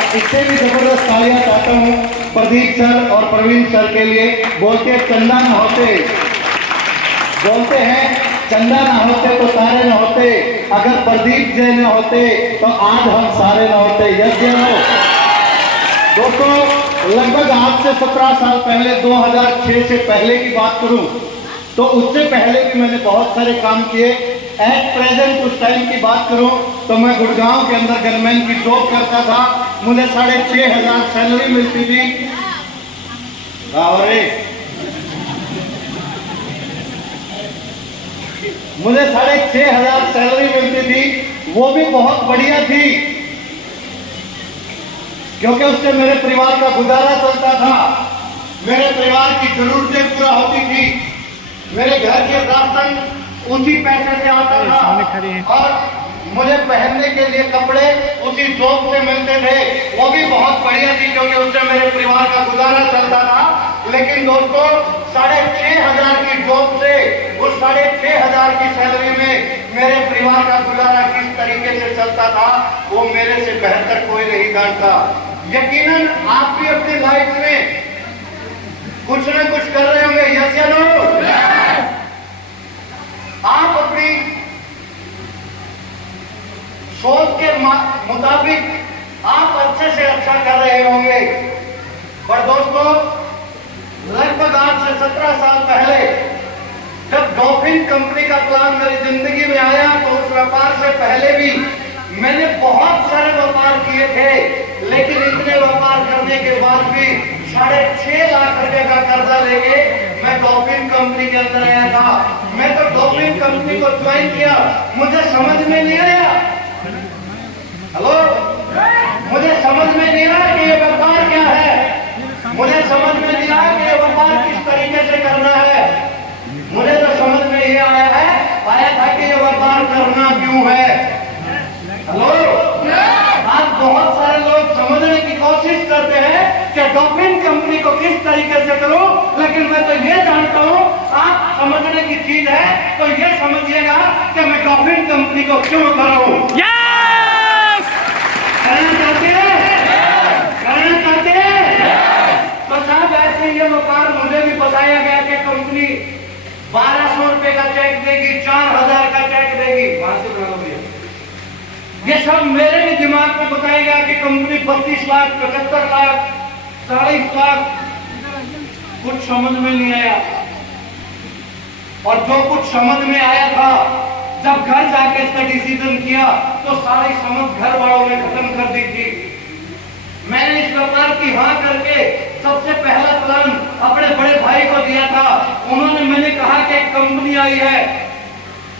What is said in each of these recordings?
और इससे भी जबरदस्त तालियां चाहता हूँ प्रदीप सर और प्रवीण सर के लिए। बोलते चंदा न होते, बोलते हैं चंदा न होते तो तारे न होते, अगर प्रदीप जय न होते तो आज हम सारे न होते। यस या नो? दोस्तों, लगभग आज से 17 साल पहले, 2006 से पहले की बात करूं तो उससे पहले भी मैंने बहुत सारे काम किए। एट प्रेजेंट उस टाइम की बात करूं तो मैं गुड़गांव के अंदर गनमैन की जॉब करता था। मुझे 6,500 सैलरी मिलती थी। मुझे 6,500 सैलरी मिलती थी, वो भी बहुत बढ़िया थी क्योंकि उससे मेरे परिवार का गुजारा चलता था, मेरे परिवार की जरूरतें पूरा होती थी, मेरे घर के राशन उसी पैसे से आता था और मुझे पहनने के लिए कपड़े उसी जॉब से मिलते थे। वो भी बहुत बढ़िया थी क्योंकि उससे मेरे परिवार का गुजारा चलता था। लेकिन दोस्तों, 6,500 की जॉब से उस 6,500 की सैलरी में मेरे परिवार का गुजारा किस तरीके से चलता था वो मेरे से बेहतर कोई नहीं जानता। यकीनन आप भी अपनी लाइफ में कुछ न कुछ कर रहे होंगे। यस या नो? आप अपनी सोच के मुताबिक आप अच्छे से अच्छा कर रहे होंगे। पर दोस्तों, लगभग आज से 17 साल पहले जब डॉल्फिन कंपनी का प्लान मेरी जिंदगी में आया तो उस व्यापार से पहले भी मैंने बहुत सारे व्यापार किए थे, लेकिन इतने व्यापार करने के बाद भी 6.5 लाख रुपए का कर्जा लेके मैं डॉल्फिन कंपनी के अंदर आया था। मैं तो डॉल्फिन कंपनी को ज्वाइन किया, मुझे समझ में नहीं आया। हेलो, मुझे समझ में नहीं आया कि ये व्यापार क्या है, मुझे समझ में नहीं आया कि ये व्यापार किस तरीके से करना है। मुझे तो समझ में ये आया था कि ये व्यापार करना क्यों है। हेलो, आज बहुत सारे लोग समझने की कोशिश करते हैं कि डॉल्फिन कंपनी को किस तरीके से करो, लेकिन मैं तो ये जानता हूँ आप समझने की चीज है तो ये समझिएगा कि मैं डॉल्फिन कंपनी को क्यों करूँ। करना चाहते हैं तो साहब ऐसे ये व्यापार मुझे भी बताया गया कि कंपनी 1,200 रुपए का चेक देगी, 4,000 का चेक देगी। ये सब मेरे भी दिमाग में बताया गया कि कंपनी 32 लाख, 75 लाख, 40 लाख, कुछ समझ में नहीं आया। और जो कुछ समझ में आया था, जब घर जाके इसका डिसीजन किया तो सारी समझ घर वालों ने खत्म कर दी थी। मैंने इस व्यापार की हाँ करके सबसे पहला प्लान अपने बड़े भाई को दिया था। उन्होंने, मैंने कहा कि एक कंपनी आई है,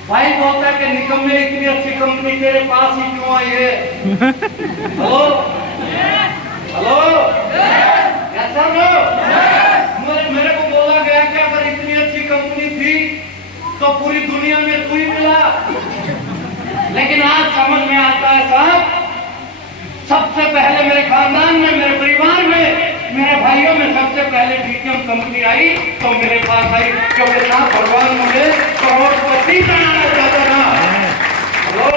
भाई बोलता है कि निकम्मे इतनी अच्छी कंपनी तेरे पास ही क्यों आई है। हेलो हेलो, ऐसा मेरे को बोला गया कि अगर इतनी अच्छी कंपनी थी तो पूरी दुनिया में तू ही मिला। लेकिन आज समझ में आता है साहब, सबसे पहले मेरे खानदान में, मेरे परिवार में, मेरे भाइयों में सबसे पहले डीटीएम कंपनी आई तो मेरे पास आई क्योंकि साहब भगवान मुझे करोड़पति बनाना चाहता था। हेलो,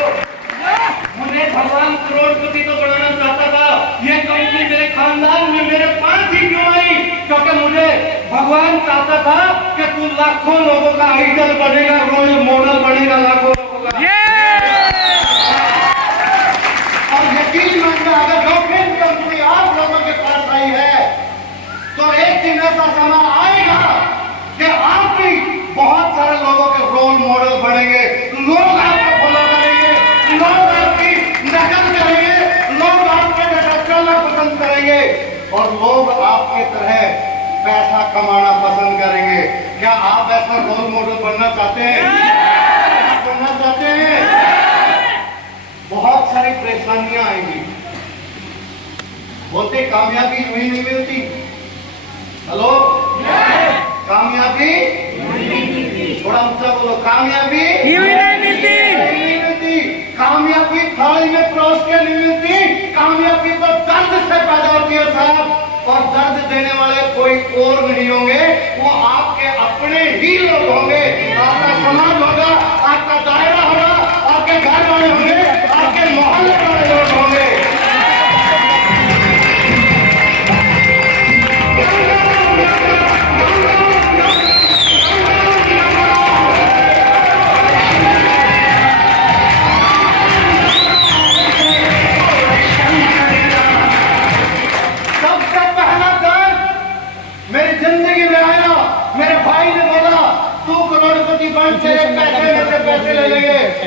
मुझे भगवान करोड़पति तो बनाना चाहता था। ये कंपनी मेरे खानदान में मेरे पास ही क्यों आई? क्योंकि मुझे भगवान चाहता था कि तू लाखों लोगों का आइडल बनेगा, रोल मॉडल बनेगा लाखों लोगों का। और यकीन मानिए, अगर डॉल्फिन कंपनी आप लोगों के पास आई है तो एक दिन ऐसा समय आएगा कि आप भी बहुत सारे लोगों के रोल मॉडल बनेंगे। लोग आपको फॉलो करेंगे, लोग आपकी नकल करेंगे, लोग आपके जैसा चलना पसंद करेंगे और लोग आपके तरह पैसा कमाना पसंद करेंगे। क्या आप ऐसा रोल मॉडल बनना चाहते हैं? बनना चाहते हैं? बहुत सारी परेशानियां आएंगी। बोलते कामयाबी यूं ही नहीं मिलती। हेलो, कामयाबी थोड़ा ऊंचा बोलो, कामयाबी यूं ही नहीं मिलती। कामयाबी थाली में परोस के नहीं मिलती, कामयाबी तो दर्द से पैदा होती है साहब। और दर्द देने वाले कोई और नहीं होंगे, वो आपके अपने ही लोग होंगे। आपका समाज होगा, आपका दायरा होगा, आपके घर वाले होंगे, आपके मोहल्ले वाले लोग होंगे।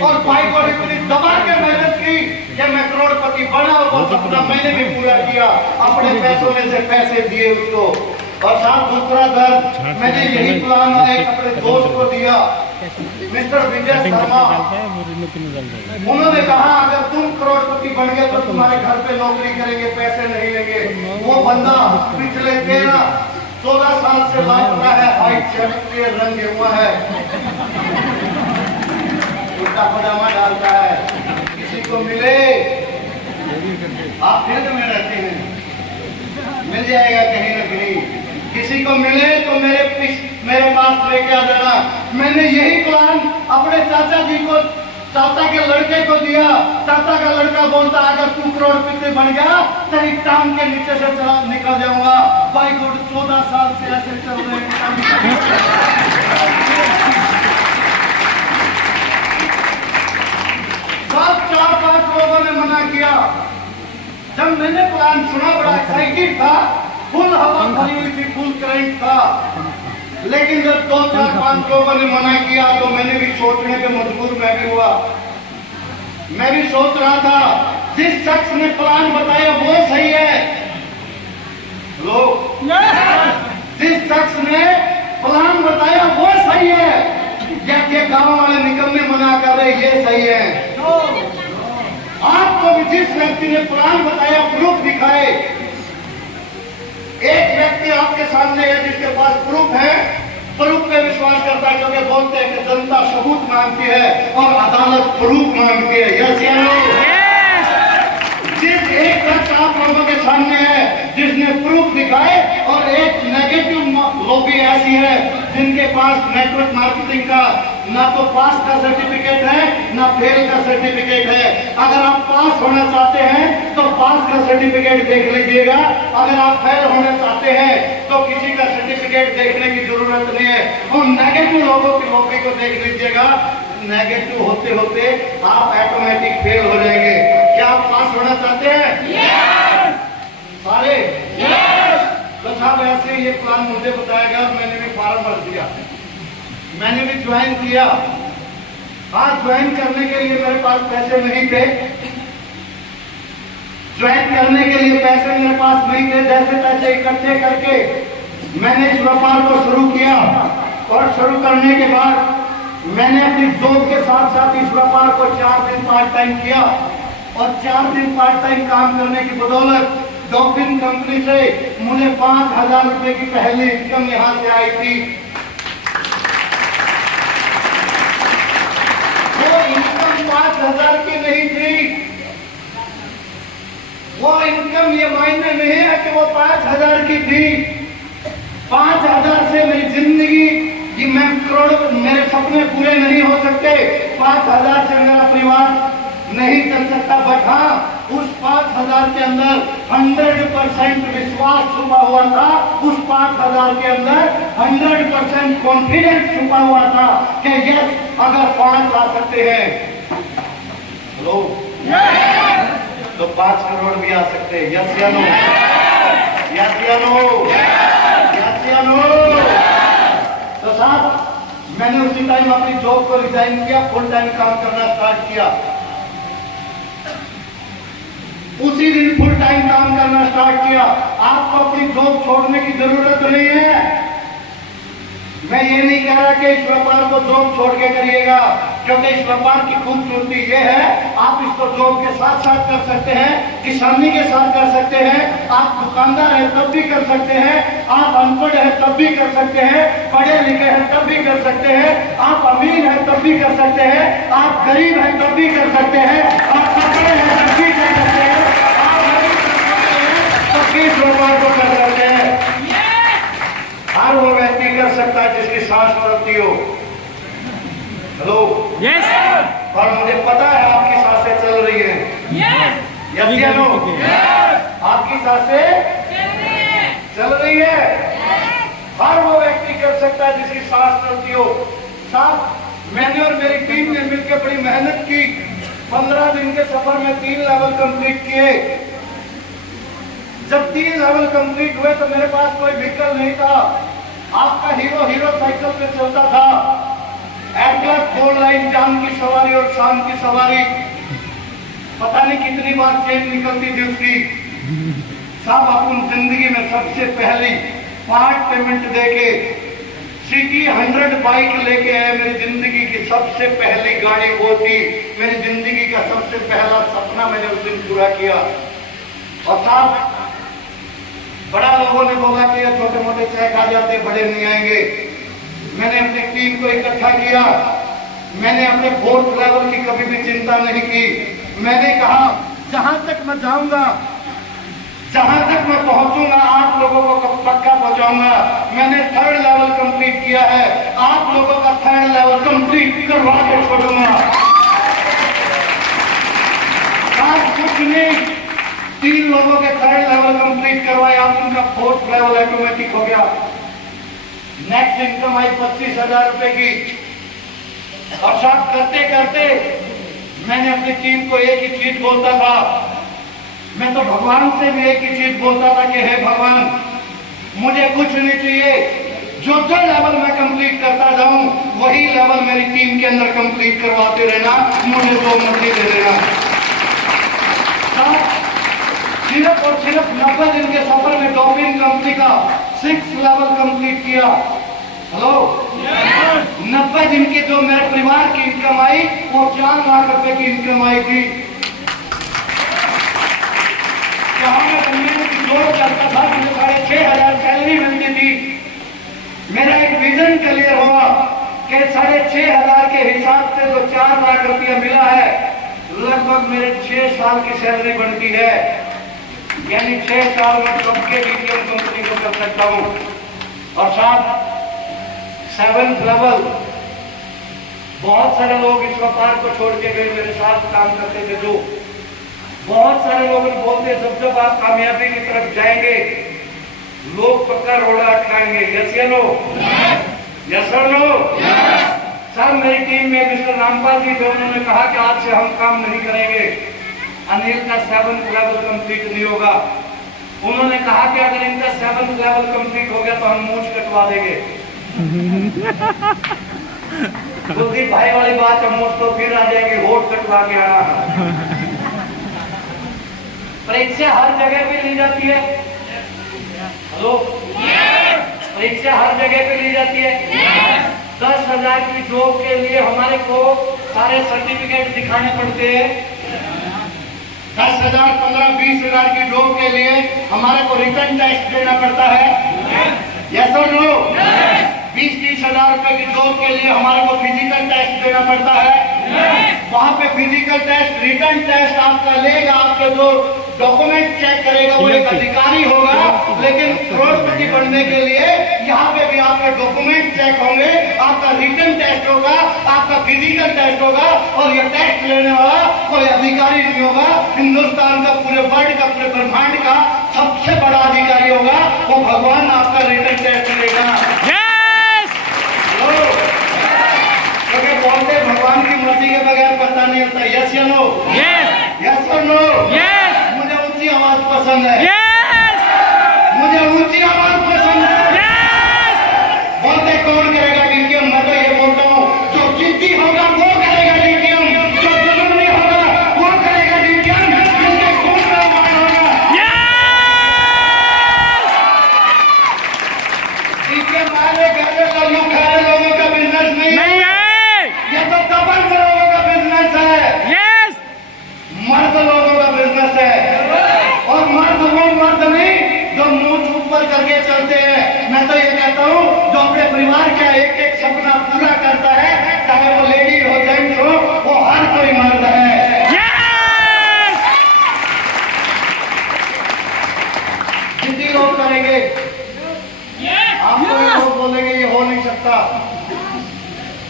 और भाई को इतनी दबा के मेहनत की कि मैं करोड़पति बना और वो सपना मैंने भी पूरा किया। अपने पैसों में से पैसे दिए उसको। और साथ दूसरा दर्द मैंने यही प्लान एक अपने दोस्त को दिया, मिस्टर विजय शर्मा। उन्होंने कहा अगर तुम करोड़पति बन गए तो तुम्हारे घर पे नौकरी करेंगे, पैसे नहीं लेंगे। वो बंदा पिछले 13-14 साल से लापता है, हाइट 7 रंगे हुआ है, उल्टा पजामा डालता है। किसी को मिले, आप फील्ड में रहते हैं, मिल जाएगा कहीं न कहीं। किसी को मिले तो मेरे पास लेके आ जाना। मैंने यही प्लान अपने चाचा जी को, चाचा के लड़के को दिया। चाचा का लड़का बोलता अगर तू करोड़पति बन गया तेरी टांग के नीचे से चला निकल जाऊंगा। भाई गुड 14 साल से ऐसे चल रहे हैं। सब 4-5 लोगों ने मना किया। जब मैंने प्लान सुना बड़ा एक्साइटेड था, फुल हवा भरी हुई थी, फुल करंट था। लेकिन जब 2-4-5 लोगों ने मना किया तो मैंने भी सोचने पे मजबूर मैं भी हुआ। मैं भी सोच रहा था जिस शख्स ने प्लान बताया वो सही है। लोग जिस शख्स ने प्लान बताया वो सही है या के गांव वाले निकलने मना कर रहे ये सही है। आपको भी जिस व्यक्ति ने प्लान बताया प्रूफ दिखाए। एक व्यक्ति आपके सामने है जिसके पास प्रूफ है, प्रूफ पे विश्वास करता है क्योंकि बोलते हैं कि जनता सबूत मांगती है और अदालत प्रूफ मांगती है। यस या नो? जिस एक शख्स आप लोगों के सामने है जिसने प्रूफ दिखाए और एक नेगेटिव लोग भी ऐसी है जिनके पास नेटवर्क मार्केटिंग का ना तो पास का सर्टिफिकेट है ना फेल का सर्टिफिकेट है। अगर आप पास होना चाहते हैं तो पास का सर्टिफिकेट देख लीजिएगा, अगर आप फेल होना चाहते हैं तो किसी का सर्टिफिकेट देखने की जरूरत नहीं है। उन नेगेटिव लोगों की नौकरी को देख लीजिएगा, नेगेटिव होते होते आप ऑटोमेटिक फेल हो जाएंगे। क्या आप पास होना चाहते हैं? सारे तो साहब ऐसे ये प्लान मुझे बताया गया, मैंने भी फॉर्म भर दिया, मैंने भी ज्वाइन किया। आज ज्वाइन करने के लिए मेरे पास पैसे नहीं थे, ज्वाइन करने के लिए पैसे मेरे पास नहीं थे। जैसे पैसे इकट्ठे करके मैंने इस व्यापार को शुरू किया और शुरू करने के बाद मैंने अपनी जॉब के साथ साथ इस व्यापार को 4 दिन पार्ट टाइम किया और 4 दिन पार्ट टाइम काम करने की बदौलत डॉल्फिन कंपनी से मुझे 5,000 रुपए की पहली इनकम यहां से आई थी। वो इनकम 5,000 की नहीं थी। वो इनकम ये मायने नहीं है कि वो 5,000 की थी। 5,000 से मेरी जिंदगी कि मैं करोड़ मेरे सपने पूरे नहीं हो सकते, 5,000 से मेरा परिवार नहीं चल सकता। बट हाँ, उस 5,000 के अंदर 100% विश्वास छुपा हुआ था। उस 5,000 के अंदर 100% कॉन्फिडेंस छुपा हुआ था कि यस, अगर 5 ला सकते हैं लोग तो 5 करोड़ भी आ सकते हैं। यस या नो? यस या नो? यस या नो? तो साहब मैंने उसी टाइम अपनी जॉब को रिजाइन किया, फुल टाइम काम करना स्टार्ट किया। उसी दिन फुल टाइम काम करना स्टार्ट किया। आपको अपनी जॉब छोड़ने की जरूरत नहीं है। मैं ये नहीं कह रहा कि इस व्यापार को जॉब छोड़ के करिएगा, क्योंकि इस व्यापार की खूबसूरती ये है आप इसको जॉब के साथ साथ कर सकते हैं, किसानी के साथ कर सकते हैं, आप दुकानदार हैं तब भी कर सकते हैं, आप अनपढ़ हैं तब भी कर सकते हैं, पढ़े लिखे हैं तब भी कर सकते हैं, आप अमीर हैं तब भी कर सकते हैं, आप गरीब हैं तब भी कर सकते हैं, आप कपड़े हैं तब भी कर सकते हैं, आप इस व्यापार को कर सकते हैं। हर वो व्यक्ति कर सकता है जिसकी सांस चलती हो। हेलो? यस। और मुझे पता है आपकी सांसें चल रही हैं। यस। यस या नो? यस। आपकी सांसें चल रही है। हर वो व्यक्ति कर सकता है जिसकी सांस चलती हो। साहब मैंने और मेरी टीम ने मिलकर बड़ी मेहनत की। 15 दिन के सफर में 3 लेवल कंप्लीट किए। जब 3 लेवल कंप्लीट हुए तो मेरे पास कोई व्हीकल नहीं था। आपका हीरो साइकिल पे चलता था एटलस फोर लाइन जान की सवारी और शान की सवारी, पता नहीं कितनी बार चेन निकलती थी उसकी। साहब अपन जिंदगी में सबसे पहली पार्ट पेमेंट देके सिटी 100 बाइक लेके आए। मेरी जिंदगी की सबसे पहली गाड़ी वो थी। मेरी जिंदगी का सबसे पहला सपना मैंने उस दिन पूरा किया। और साहब बड़ा लोगों ने बोला कि ये छोटे मोटे चेक आ जाते, बड़े नहीं आएंगे। मैंने अपनी टीम को इकट्ठा किया। मैंने अपने फोर्थ लेवल की कभी भी चिंता नहीं की। मैंने कहा जहां तक मैं जाऊंगा, जहां तक मैं पहुंचूंगा, आप लोगों को पक्का पहुंचाऊंगा। मैंने थर्ड लेवल कंप्लीट किया है, आप लोगों का थर्ड लेवल कंप्लीट करवा के छोड़ूंगा। आज कुछ नहीं, 3 लोगों के थर्ड लेवल कंप्लीट करवाए, आप उनका फोर्थ लेवल ऑटोमेटिक हो गया। नेक्स्ट इनकम आई 25,000 रुपए की। और साथ करते करते मैंने अपनी टीम को एक ही चीज बोलता था, मैं तो भगवान से भी एक ही चीज बोलता था कि हे भगवान, मुझे कुछ नहीं चाहिए, जो लेवल मैं कंप्लीट करता जाऊं वही लेवल मेरी टीम के अंदर कंप्लीट करवाते रहना, मुझे जो मर्जी दे देना। सिर्फ और सिर्फ 90 दिन के सफर में डॉल्फिन कंपनी का 6th लेवल कंप्लीट किया। हेलो, 90 दिन की जो मेरे परिवार की इनकम आई वो 4 लाख रुपए की इनकम आई थी। जहां मैं बनने की जोर करता था, मुझे 6,500 सैलरी मिलती थी। मेरा एक विजन क्लियर हुआ कि 6,500 के हिसाब से जो 4 लाख रुपया मिला है, लगभग मेरे 6 साल की सैलरी बनती है। यानी 6 साल में सबके बीटीएम कंपनी को कर सकता हूं। और साथ 7th लेवल, बहुत सारे लोग इस व्यापार को छोड़ के गए, मेरे साथ काम करते थे। जो बहुत सारे लोग बोलते जब जब आप कामयाबी की तरफ जाएंगे लोग पक्का रोड़ा अटकाएंगे। यस या नो? यस और नो? सर मेरी टीम में मिस्टर रामपाल जी थे, उन्होंने कहा कि आज से हम काम नहीं करेंगे, अनिल का 7th लेवल कंप्लीट नहीं होगा। उन्होंने कहा कि अगर इनका 7th लेवल कंप्लीट हो गया तो हम मूंछ कटवा देंगे। कुलदीप भाई वाली बात है, मूंछ तो फिर आ जाएगी, होठ कटवा के आना। परीक्षा हर जगह पे ली जाती है। हेलो, परीक्षा हर जगह पे ली जाती है। 10,000 की जॉब के लिए हमारे को सारे सर्टिफिकेट दिखाने पड़ते हैं। 10,000, 15, 20,000 की जॉब के लिए हमारे को रिटर्न टेस्ट देना पड़ता है। यस और नो? 20-30 हजार रुपए की जॉब के लिए हमारे को फिजिकल टेस्ट देना पड़ता है। वहां पे फिजिकल टेस्ट, रिटर्न टेस्ट आपका लेगा, आपके जो डॉक्यूमेंट चेक करेगा वो एक अधिकारी होगा। लेकिन करोड़पति बनने के लिए यहाँ पे भी आपके डॉक्यूमेंट चेक होंगे, आपका रिटर्न टेस्ट होगा, आपका फिजिकल टेस्ट होगा। और ये टेस्ट लेने वाला कोई अधिकारी नहीं होगा, हिंदुस्तान का, पूरे वर्ल्ड का, पूरे ब्रह्मांड का सबसे बड़ा अधिकारी होगा, वो भगवान आपका रिटर्न टेस्ट लेगा। क्योंकि बोलते भगवान की मर्जी के बगैर पता नहीं होता। यस या नो? यस और नो? मुझे ऊंची आवाज पसंद है। मुझे ऊंची आवाज पसंद है। बोलते कौन करेगा डीटीएम? मैं तो ये बोलता हूँ, जो जिद्दी होगा वो करेगा डीटीएम, जो जुनूनी होगा वो करेगा डीटीएम, जिसके खून में उबाल होगा। डीटीएम वाले गहरे लल्लू खाने लोगों का बिजनेस नहीं है, ये तो दबंग लोगों का बिजनेस है। मर्द लोगों का बिजनेस है। और मर्द वो मर्द नहीं जो मुंह ऊपर करके चलते हैं। मैं तो ये कहता हूँ जो अपने परिवार का एक एक सपना पूरा करता है, चाहे वो लेडी हो जेंट्स हो, वो हर कोई मर्द है। जितनी लोग करेंगे, आपको लोग बोलेंगे ये हो नहीं सकता।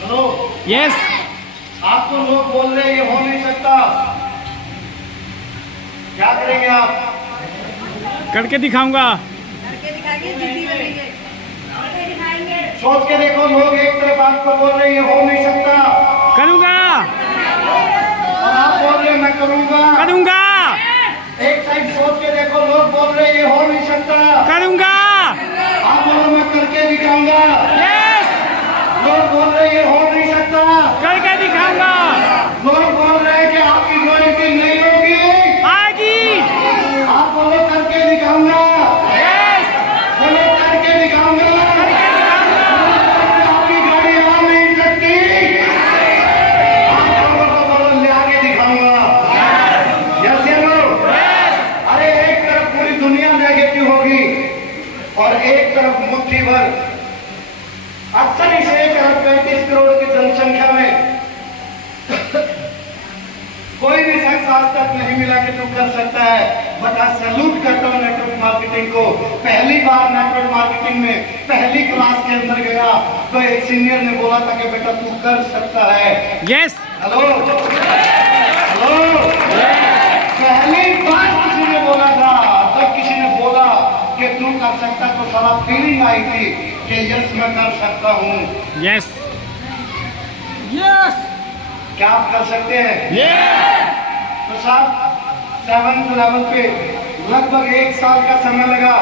हेलो, यस, आपको लोग बोल रहे ये हो नहीं सकता, क्या करेंगे आप? करके दिखाऊंगा। सोच के देखो, लोग एक तरफ आपको बोल रहे ये हो नहीं सकता, करूंगा, और आप बोल रहे मैं करूंगा। करूंगा। एक साइड सोच के देखो, लोग बोल रहे ये हो नहीं सकता, करूंगा। आप बोलो मैं करके दिखाऊंगा। यस, लोग बोल रहे ये हो नहीं सकता, और एक तरफ मुट्ठी भर। अक्सर इस 1 अरब 35 करोड़ की जनसंख्या में कोई भी शख्स आज तक नहीं मिला कि तू कर सकता है। बट आज सैल्यूट करता हूं नेटवर्क मार्केटिंग को। पहली बार नेटवर्क मार्केटिंग में पहली क्लास के अंदर गया तो एक सीनियर ने बोला था कि बेटा तू कर सकता है। यस। हेलो हेलो, पहली बार किसी ने बोला था, तब किसी ने बोला कि तू कर सकता, तो सारा फीलिंग आई थी कि यस मैं कर सकता हूँ। यस। यस। क्या आप कर सकते हैं? तो साहब 7th लेवल पे लगभग 1 साल का समय लगा,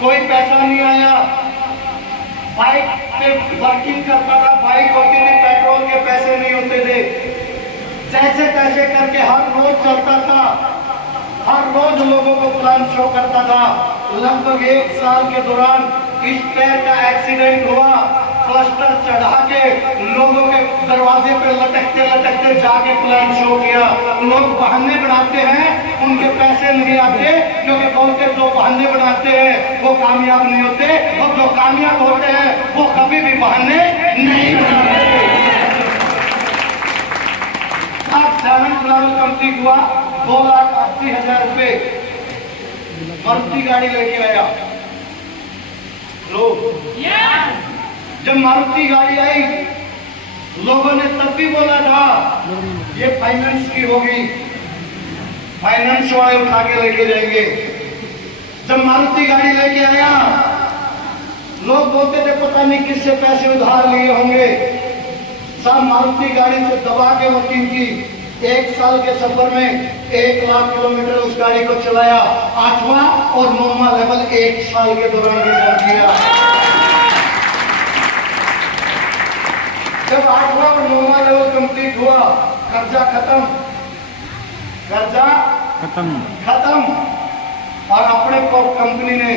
कोई पैसा नहीं आया। बाइक पे वर्किंग करता था, बाइक होती थी, पेट्रोल के पैसे नहीं होते थे। जैसे तैसे करके हर रोज चलता था, हर रोज लोगों को प्लान शो करता था। लगभग 1 साल के दौरान इस पैर का एक्सीडेंट हुआ। प्लास्टर चढ़ा के लोगों के दरवाजे पे लटकते लटकते जाके प्लान शो किया। लोग बहाने बनाते हैं, उनके पैसे नहीं आते, क्योंकि बोलते जो बहाने बनाते हैं वो कामयाब नहीं होते, और जो कामयाब होते हैं वो कभी भी बहाने नहीं बनाते। अब 7th लेवल कंप्लीट हुआ, 2,80,000 रुपए मारुति गाड़ी लेके आया। लोग जब मारुति गाड़ी आई, लोगों ने तब भी बोला था ये फाइनेंस की होगी, फाइनेंस वाले उठा के लेके जाएंगे। जब मारुति गाड़ी लेके आया, लोग बोलते थे पता नहीं किससे पैसे उधार लिए होंगे। सब मारुति गाड़ी से दबा के वकील की 1 साल के सफर में 1 लाख किलोमीटर उस गाड़ी को चलाया। 8वां और 9वां लेवल 1 साल के दौरान रिजल्ट किया। जब 8वां और 9वां लेवल कंप्लीट हुआ, कर्जा खत्म, कर्जा खत्म, और अपने को कंपनी ने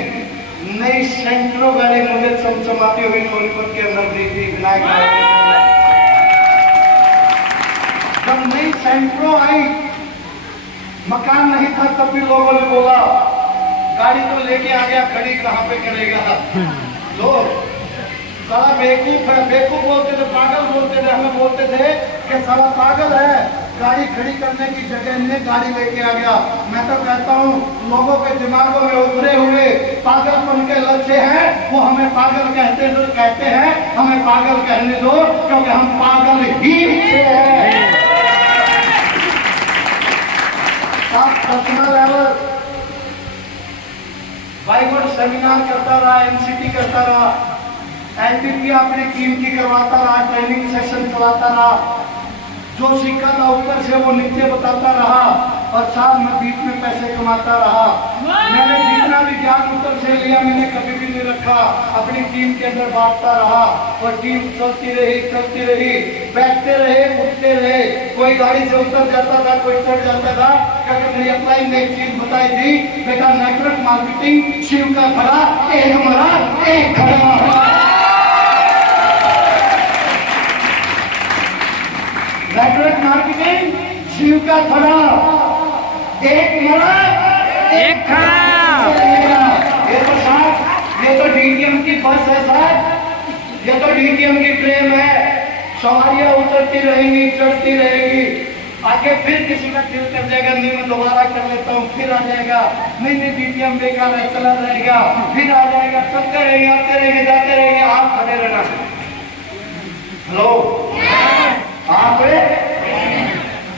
नई सेंट्रो गाड़ी मुझे चमचमाती हुई सोनीपत के अंदर दी थी। विनायक जब नई सेंट्रो आई, मकान नहीं था, तब भी लोगों ने बोला गाड़ी तो लेके आ गया, खड़ी कहाँ पे करेगा। लोग सारा बेवकूफ है, बेवकूफ बोलते थे, पागल बोलते थे, हमें बोलते थे कि सारा पागल है, गाड़ी खड़ी करने की जगह में गाड़ी लेके आ गया। मैं तो कहता हूँ लोगों के दिमागों में उभरे हुए पागलपन के लक्ष्य हैं, वो हमें पागल कहते हैं, हमें पागल कहने दो, क्योंकि हम पागल ही हैं। आप 10वां लेवल बाइबल सेमिनार करता रहा, एमसीटी करता रहा, एलपीपी अपनी टीम की करवाता रहा, ट्रेनिंग सेशन चलाता रहा। जो सीखा था ऊपर से वो नीचे बताता रहा, और साथ में बीच में पैसे कमाता रहा। मैंने जितना भी ज्ञान ऊपर से लिया मैंने कभी भी नहीं रखा, अपनी टीम के अंदर बांटता रहा, और टीम चलती रही, बैठते रहे, उठते रहे। कोई गाड़ी से उतर जाता था, कोई चढ़ जाता था, क्योंकि मेरी अप्लाई ने एक चीज बताई थी, बेटा नेटवर्क मार्केटिंग शिव का खड़ा, एक मरा एक खड़ा। नेटवर्क मार्केटिंग शिव का खड़ा, एक मरा एक खड़ा। ये तो साहब, ये तो डीटीएम की बस है साहब, ये तो डीटीएम की ट्रेन है। सवारियां उतरती रहेंगी, चढ़ती रहेगी, आगे फिर किसी का दिल कर जाएगा, नहीं मैं दोबारा कर लेता हूँ, फिर आ जाएगा, नहीं डीटीएम बेकार है, चला जाएगा, फिर आ जाएगा, चलते रहेंगे, आते रहेंगे, जाते रहेंगे, आप खड़े रहना। हेलो, आप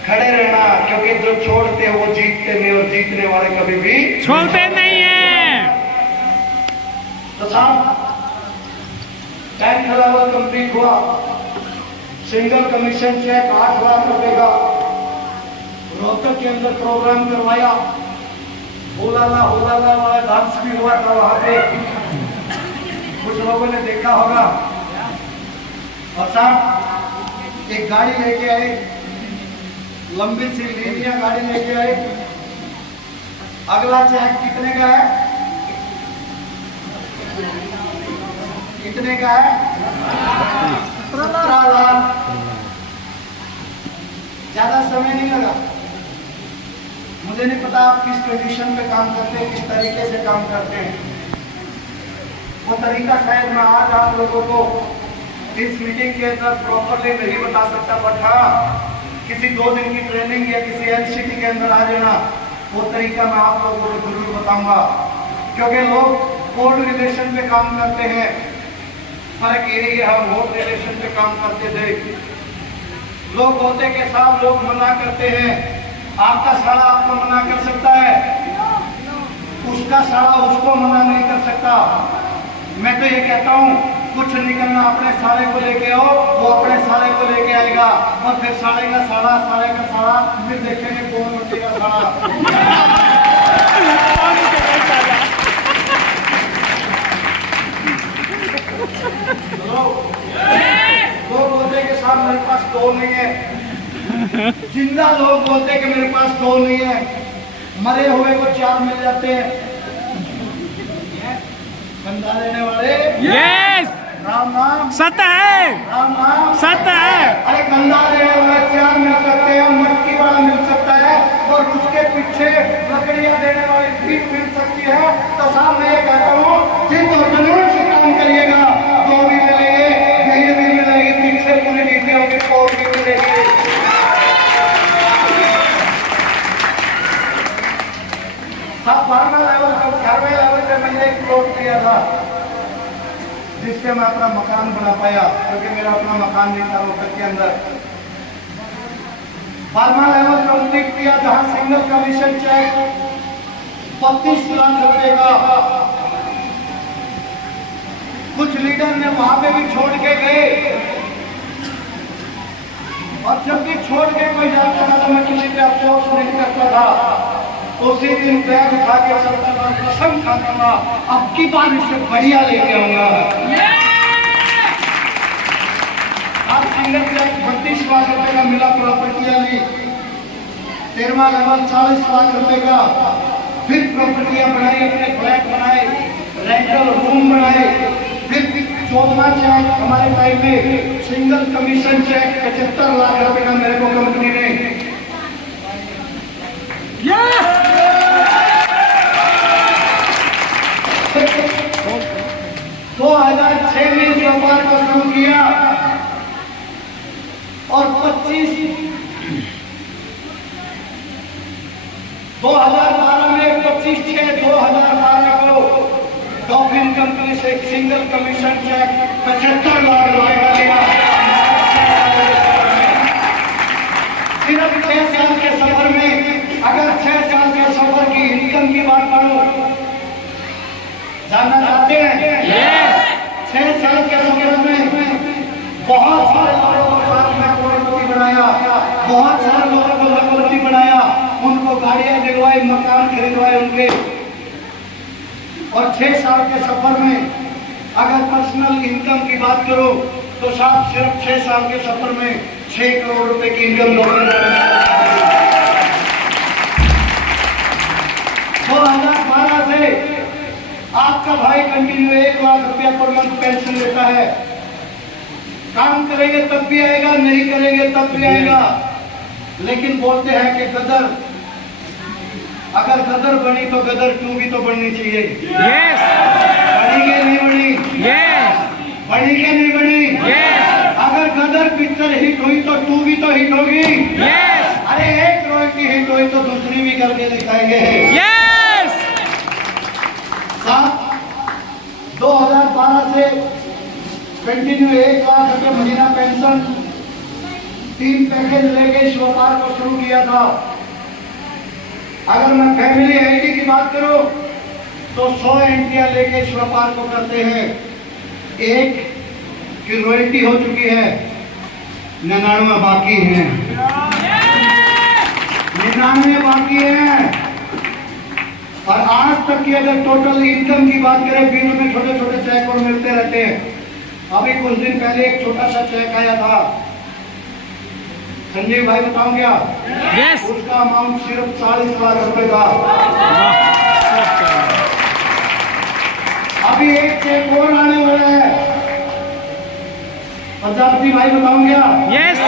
खड़े रहना, क्योंकि जो छोड़ते हैं वो जीतते नहीं, और जीतने वाले कभी भी छोड़ते नहीं है। तो साहब 10th लेवल कंप्लीट हुआ, सिंगल कमीशन चेक 8 लाख रुपए का रोहतक के अंदर प्रोग्राम करवाया। हुलाला वाला डांस भी हुआ था वहां पे, कुछ लोगों ने देखा होगा। और साहब एक गाड़ी लेके आए, लंबी सी लीनिया गाड़ी लेके आए। अगला चेक कितने का है? कितने का है? 17 लाख। ज्यादा समय नहीं लगा। मुझे नहीं पता आप किस कंडीशन में काम करते हैं, किस तरीके से काम करते हैं, वो तरीका शायद मैं आज आप लोगों को इस मीटिंग के अंदर प्रॉपरली नहीं बता सकता, बट हाँ किसी 2 दिन की ट्रेनिंग या किसी एनसीटी के अंदर आ जाना, वो तरीका मैं आप लोगों को जरूर बताऊंगा। क्योंकि लोग कोर्ट रिलेशन पे काम करते हैं, फर्क यही है हम वोट रिलेशन पे काम करते थे। लोग होते के साथ लोग मना करते हैं, आपका साला आपको मना कर सकता है, उसका साला उसको मना नहीं कर सकता। मैं तो ये कहता हूँ कुछ नहीं करना, अपने साले को लेके आओ, वो अपने साले को लेके आएगा, और फिर साले का साला, साले का साला, फिर देखेंगे कौन उठेगा साला। लोग बोलते कि साहब मेरे पास टोल नहीं है, जिंदा लोग बोलते कि मेरे पास टोल नहीं है, मरे हुए को 4 मिल जाते हैं। बंदा लेने वाले यस राम नाम सत्य है, राम नाम सत्य है। अरे गंदा लेने वाले 4 मिल सकते हैं, मटकी वाला मिल सकता है, और उसके पीछे लकड़ियां देने वाली भी मिल सकती है। तो साहब मैं ये कहता हूँ जिन तो जुनून से काम करिएगा, जो भी मिलेंगे यही भी मिलेगी, पीछे पूरी नीति होगी, और भी मिलेगी। सब फार्मा लेवल पे मैंने एक प्लॉट किया था, जिससे मैं अपना मकान बना पाया, क्योंकि मेरा अपना मकान नहीं था रोहतक के अंदर। फार्मा लेवल कंप्लीट किया, जहां सिंगल कमीशन चेक 32 लाख रुपए का। कुछ लीडर ने वहां पे भी छोड़ के गए, और जब भी छोड़ के कोई जाता था तो मैं किसी पे अफसोस नहीं करता था। उसी दिन बैग उठा के चलता था, कसम खाता था अब की बार इससे बढ़िया लेके आऊंगा। आज सिंगल चेक 32 लाख रुपए का मिला, प्रॉपर्टियां ली। 13वां लेवल 40 लाख रुपए का, फिर प्रॉपर्टियां बनाई, अपने फ्लैट बनाए, रेंटल रूम बनाए। फिर 14वां चेक हमारे टाइम में सिंगल कमीशन चेक 75 लाख रुपए का मेरे को कंपनी ने 2006 में इस व्यापार को शुरू किया, और 2012 में 25/6/2012 को डॉल्फिन कंपनी से एक सिंगल कमीशन चेक 75 लाख रुपए का लिया। सिर्फ 6 साल के सफर में, अगर 6 साल के सफर की इनकम की बात करूं, जानना चाहते हैं? 6 साल के सफर में बहुत सारे लोगों को साथ में करोड़पति बनाया, बहुत सारे लोगों को लखपति बनाया, उनको गाड़ियां दिलवाई, मकान खरीदवाए उनके। और 6 साल के सफर में अगर पर्सनल इनकम की बात करो तो साहब सिर्फ 6 साल के सफर में 6 करोड़ रुपए की इनकम लोगों ने 2012 से आपका भाई कंटिन्यू 1 लाख रुपया पर मंथ पेंशन लेता है। काम करेंगे तब भी आएगा, नहीं करेंगे तब भी आएगा। लेकिन बोलते हैं कि गदर, अगर गदर बनी तो गदर 2 भी तो बननी चाहिए। यस बनी के नहीं बनी? यस बनी के नहीं बनी? यस अगर गदर पिक्चर हिट हुई तो 2 भी तो हिट होगी। यस अरे एक रोज की हिट हुई तो दूसरी भी करके दिखाएंगे। यस 2012 से कंटिन्यू 1 लाख रुपए महीना पेंशन, 3 पैकेज लेके इस व्यापार को शुरू किया था। अगर मैं फैमिली आईडी की बात करूं तो 100 एंट्रियां लेके इस व्यापार को करते हैं। एक की रॉयल्टी हो चुकी है, 99 बाकी हैं, 99 बाकी हैं। और आज तक की अगर टोटल इनकम की बात करें, बीच में छोटे छोटे चेक और मिलते रहते हैं। अभी कुछ दिन पहले एक छोटा सा चेक आया था, संजय भाई बताऊं क्या? यस उसका अमाउंट सिर्फ 40 लाख रुपए का। अभी एक चेक और आने वाला है, प्रजापति भाई बताऊं क्या? यस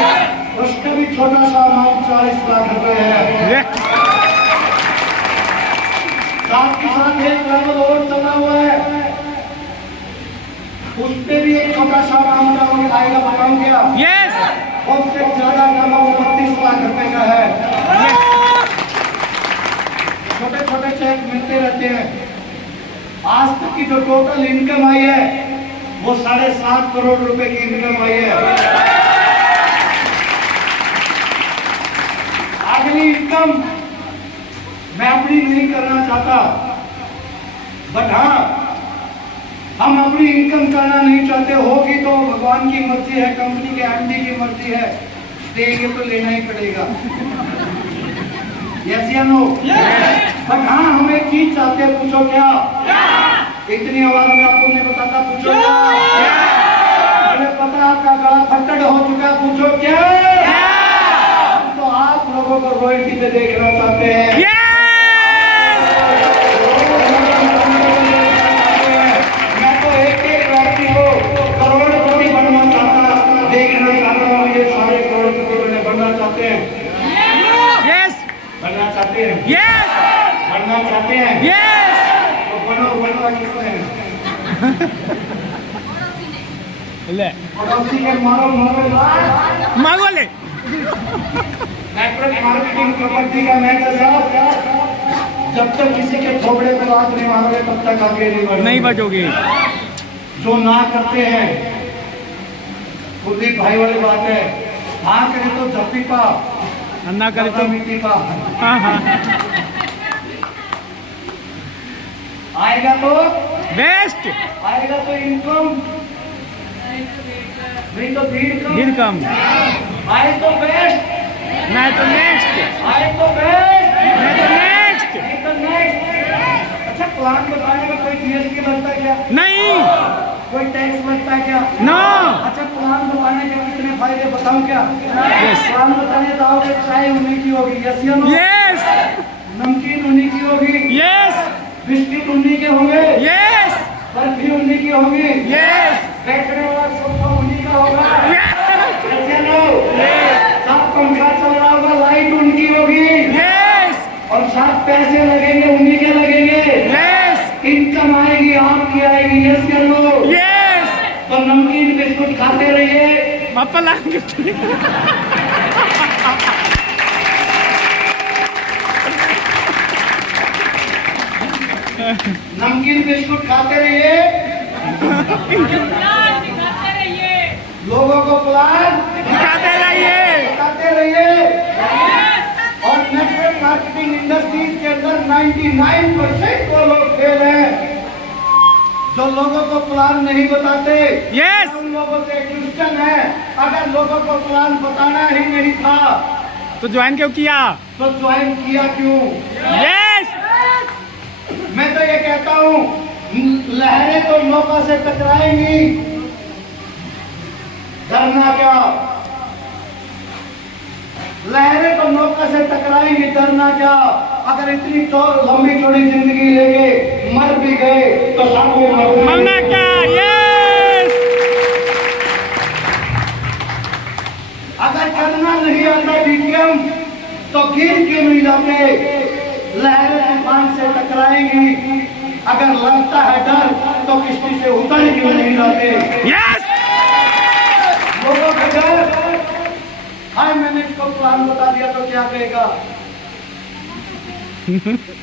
उसका भी छोटा सा अमाउंट 40 लाख रुपए है। साथ ही साथ एक लेवल और चला हुआ है, उस पे भी एक छोटा सा अमाउंट आएगा, बताऊं क्या? यस उससे ज्यादा नाम 32 लाख रुपए का है। छोटे छोटे चेक मिलते रहते हैं। आज तक की जो टोटल इनकम आई है वो 7.5 करोड़ रुपए की इनकम आई है। अगली इनकम मैं अपनी नहीं करना चाहता, बट हाँ हम अपनी इनकम करना नहीं चाहते। होगी तो भगवान की मर्जी है, कंपनी के एमडी की मर्जी है, देंगे तो लेना ही पड़ेगा। यस या नो? बट हाँ हम एक चीज चाहते हैं, पूछो क्या? इतनी आवाज में आपको नहीं बताता, पूछो क्या? मुझे पता है आपका गला फटड़ हो चुका है, पूछो क्या? तो आप लोगों को रॉयल्टी पे देखना चाहते हैं। मैं तो एक एक व्यक्ति को करोड़पति बनना चाहता, देखना चाहता हूँ। ये सारे करोड़पति बनना चाहते हैं, यस बनना चाहते हैं, यस बनना चाहते हैं। यस तो बनो, बनवा किसने? ले पड़ोसी के मारो मारो मांगो ले नेटवर्क मार्केटिंग कबड्डी का मैच है साहब। जब तक किसी के थोबड़े पे हाथ नहीं मारोगे तब तक आगे नहीं बढ़ोगे। नहीं बचोगे। जो ना करते हैं, कुलदीप भाई वाली बात है, हाँ करे तो जप्पी पा, ना करे तो मिट्टी पा। हाँ हाँ आएगा तो बेस्ट आएगा तो इनकम, नहीं तो भीड़ कम आए तो बेस्ट, नहीं तो नेक्स्ट आए तो बेस्ट, नहीं तो नेक्स्ट नहीं तो नेक्स्ट। अच्छा प्लान बताने में कोई जीएसटी लगता है क्या? नहीं कोई टैक्स लगता है क्या? नो अच्छा प्लान बताने के कितने फायदे बताऊं क्या? Yes. प्लान बताने जाओगे चाय उन्हीं की होगी, यस या नो? यस नमकीन उन्हीं की होगी, यस बिस्किट उन्हीं के होंगे, यस बर्फी उन्हीं की होगी, यस बैठने वाला सोफा उन्हीं का होगा, यस या नो? सब पंखा चल रहा होगा, लाइट उनकी होगी, यस और साथ पैसे लगेंगे उन्हीं के लगेंगे। यस इनकम आएगी आपकी आएगी, यस या नो? यस तो नमकीन बिस्कुट खाते रहिए। पापा लाएंगे नमकीन बिस्कुट खाते रहिए, लोगों को प्लान दिखाते रहिए बताते रहिए। और नेटवर्क मार्केटिंग इंडस्ट्रीज के अंदर 99% वो लोग फेल हैं जो लोगों को प्लान नहीं बताते। यस उन लोगों से क्वेश्चन है, अगर लोगों को प्लान बताना ही नहीं था तो ज्वाइन क्यों किया? तो ज्वाइन किया क्यों? यस मैं तो ये कहता हूँ, लहरें तो नौका से टकराएंगी, डरना क्या? लहरें तो नौका से टकराएंगी, डरना क्या? अगर इतनी लंबी चौड़ी जिंदगी लेके मर भी गए तो सबको मरना क्या? यस अगर करना नहीं आता डीटीएम तो गिर क्यों नहीं जाते? लहरें तूफान से टकराएंगी, अगर लगता है डर तो किश्ती से उतर क्यों नहीं जाते? यस लोगों का डर। हाय मैंने इसको प्लान बता दिया तो क्या कहेगा?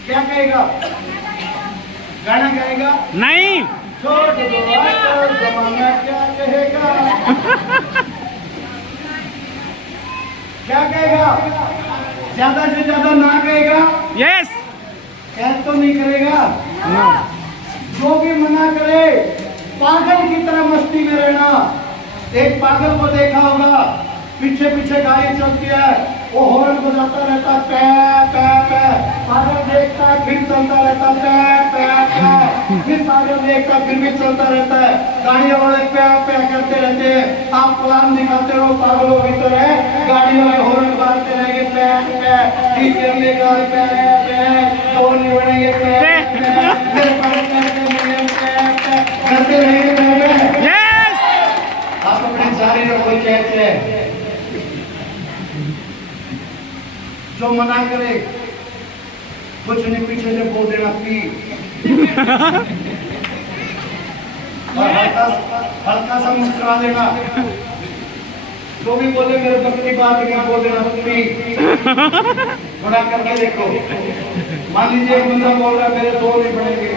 क्या कहेगा? गाना गाएगा? नहीं छोड़ दो आजकल जमाना क्या कहेगा? क्या कहेगा? ज्यादा से ज्यादा ना कहेगा, यस कह तो नहीं करेगा। नो जो भी मना करे पागल की तरह मस्ती में रहना। एक पागल को देखा होगा, पीछे पीछे गाड़ी चलती है, वो हॉर्न बजाता रहता है, पै पै पै। पागल देखता है फिर चलता रहता है, पै पै पै। फिर पागल देखता है फिर भी चलता रहता है। गाड़ी वाले पै पै करते रहते हैं। आप प्लान दिखाते रहो पागलों की तरह, गाड़ी वाले हॉर्न बजाते रहेंगे, पै पै। डीसीएम लेकर पै पै, तो नहीं बनेंगे पै पै। फिर पै पै करते रहेंगे पै पै। यस आप अपने जारी रखो कहते हैं। जो मना करे कुछ नहीं, पीछे से बोल देना पी। और हल्का हल्का सा मुस्कुरा देना। जो भी बोले मेरे बस की बात नहीं बोल देना। थोड़ा करके देखो। मान लीजिए एक बंदा बोल रहा है मेरे 2 नहीं बढ़ेंगे,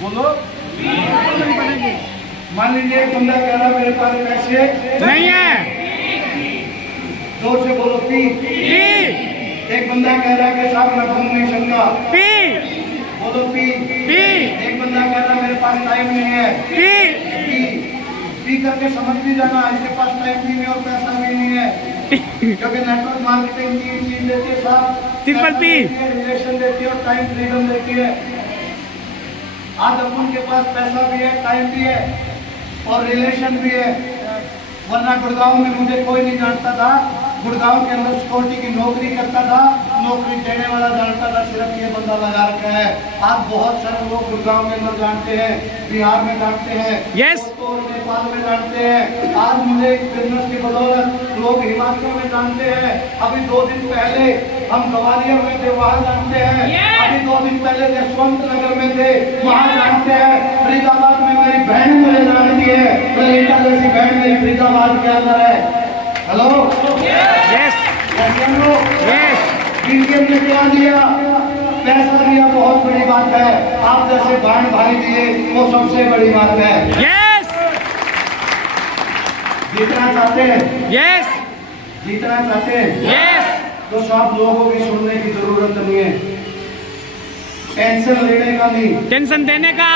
बोलो। मान लीजिए एक बंदा कह रहा है मेरे पास पैसे नहीं है। जोर से बोलो पी। एक बंदा कह रहा है कि साहब मैं घूम नहीं सकता, बोलो पी। एक बंदा कह रहा है मेरे पास टाइम नहीं है, पी करके समझ भी जाना इसके पास टाइम भी नहीं और पैसा भी नहीं है। क्योंकि नेटवर्क मार्केटिंग की चीज देती है साहब, रिलेशन देती है और टाइम फ्रीडम देती है। आज अपन के पास पैसा भी है, टाइम भी है और रिलेशन भी है। वरना गुड़गांव में मुझे कोई नहीं जानता था, गुड़गांव के अंदर सिक्योरिटी की नौकरी करता था, नौकरी देने वाला जानता था सिर्फ ये बंदा लगा रखा है। आज बहुत सारे लोग गुड़गांव के अंदर जानते हैं, बिहार में जानते हैं, और नेपाल में जानते हैं। आज मुझे बिजनेस की बदौलत लोग हिमाचल में जानते हैं। अभी 2 दिन पहले हम ग्वालियर में थे, वहाँ जानते हैं। अभी 2 दिन पहले यशवंत नगर में थे, वहाँ जानते हैं। फरीदाबाद में मेरी बहन मुझे जानती है, ललिता जैसी बहन मेरी फरीदाबाद के अंदर है। हेलो, यस बीजेपी ने क्या दिया? पैसा दिया, बहुत बड़ी बात है। आप जैसे बहन भाई दिए, वो सबसे बड़ी बात है। यस जीतना चाहते हैं, यस जीतना चाहते हैं, यस तो सब लोगों की सुनने की जरूरत नहीं है। टेंशन लेने का नहीं, टेंशन देने का,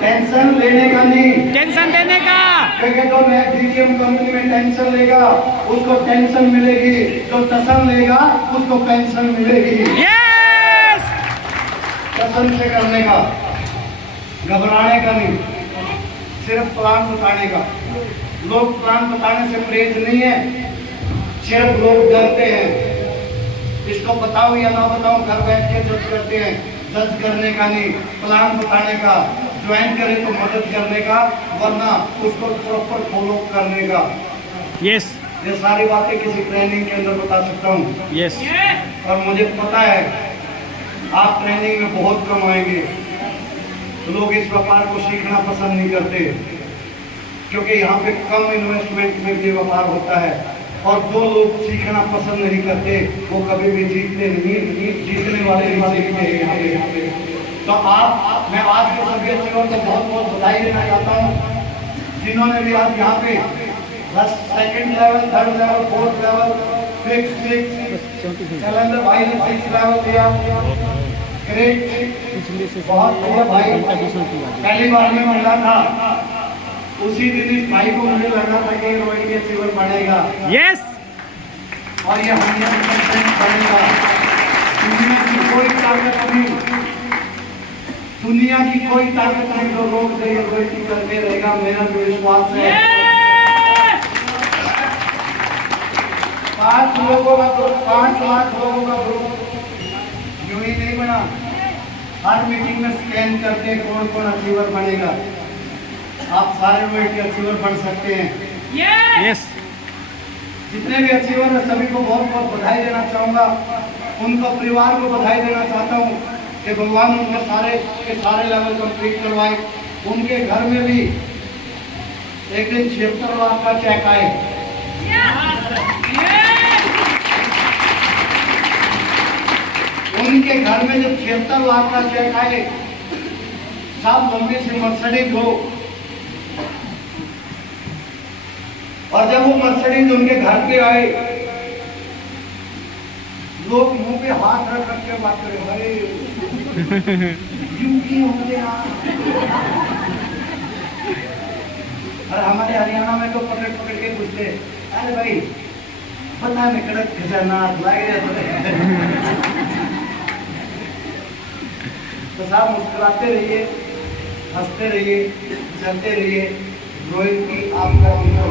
टेंशन लेने का नहीं, टेंशन देने का। क्योंकि जो डीजीएम कंपनी में टेंशन लेगा उसको टेंशन मिलेगी, जो टसन लेगा उसको पेंशन मिलेगी। यस टसन से करने का, घबराने का नहीं, सिर्फ प्लान बताने का। लोग प्लान बताने से परहेज नहीं है, सिर्फ लोग डरते हैं। इसको बताओ या ना बताओ, घर बैठ के जज करते हैं। जज करने का नहीं, प्लान बताने का। ज्वाइन करे तो मदद करने का, वरना उसको प्रॉपर फॉलो करने का। यस ये सारी बातें किसी ट्रेनिंग के अंदर बता सकता हूँ। यस और मुझे पता है आप ट्रेनिंग में बहुत कम आएंगे। लोग इस व्यापार को सीखना पसंद नहीं करते, क्योंकि यहाँ पे कम इन्वेस्टमेंट में ये व्यापार होता है। और जो लोग सीखना पसंद नहीं करते वो कभी भी जीतते नहीं, जीतने वाले नहीं यहाँ पे। तो मैं आज के सभी अतिथियों को बहुत बहुत बधाई देना चाहता हूँ, जिन्होंने भी आज यहाँ पे second level, third level, fourth level, fifth calendar भाई ने 6 लेवल दिया। ग्रेट, बहुत बढ़िया भाई। पहली बार में मिला था, उसी दिन इस भाई को मुझे लगा था कि रोहित के अचीवर बनेगा। यस और ये 100% बनेगा। दुनिया की कोई ताकत नहीं, दुनिया की कोई ताकत नहीं जो रोक दे, रोहित करके रहेगा, मेरा जो विश्वास है। 5 लोगों का ग्रुप, 5 लाख लोगों का ग्रुप यूं ही नहीं बना। हर मीटिंग में स्कैन करके कौन कौन अचीवर बनेगा। आप सारे रोहित के अचीवर बन सकते हैं। यस जितने भी अचीवर हैं सभी को बहुत बहुत बधाई देना चाहूँगा। उनको परिवार को बधाई देना चाहता हूँ कि भगवान उनके सारे के सारे लेवल कंप्लीट करवाए। उनके घर में भी एक दिन 76 लाख का चेक आए। उनके घर में जब 76 लाख का चेक आए, साहब लंबी से मर्सिडीज हो, और जब वो मर्सिडीज उनके घर पे आए, लोग मुंह पे हाथ रख रख के बात करें, अरे यूपी हो गया। और हमारे हरियाणा में तो पकड़ पकड़ के पूछते, अरे भाई पता नहीं कड़क खजानात लग रहे। तो साहब मुस्कुराते रहिए, हंसते रहिए, चलते रहिए। रोहित की आपका उनको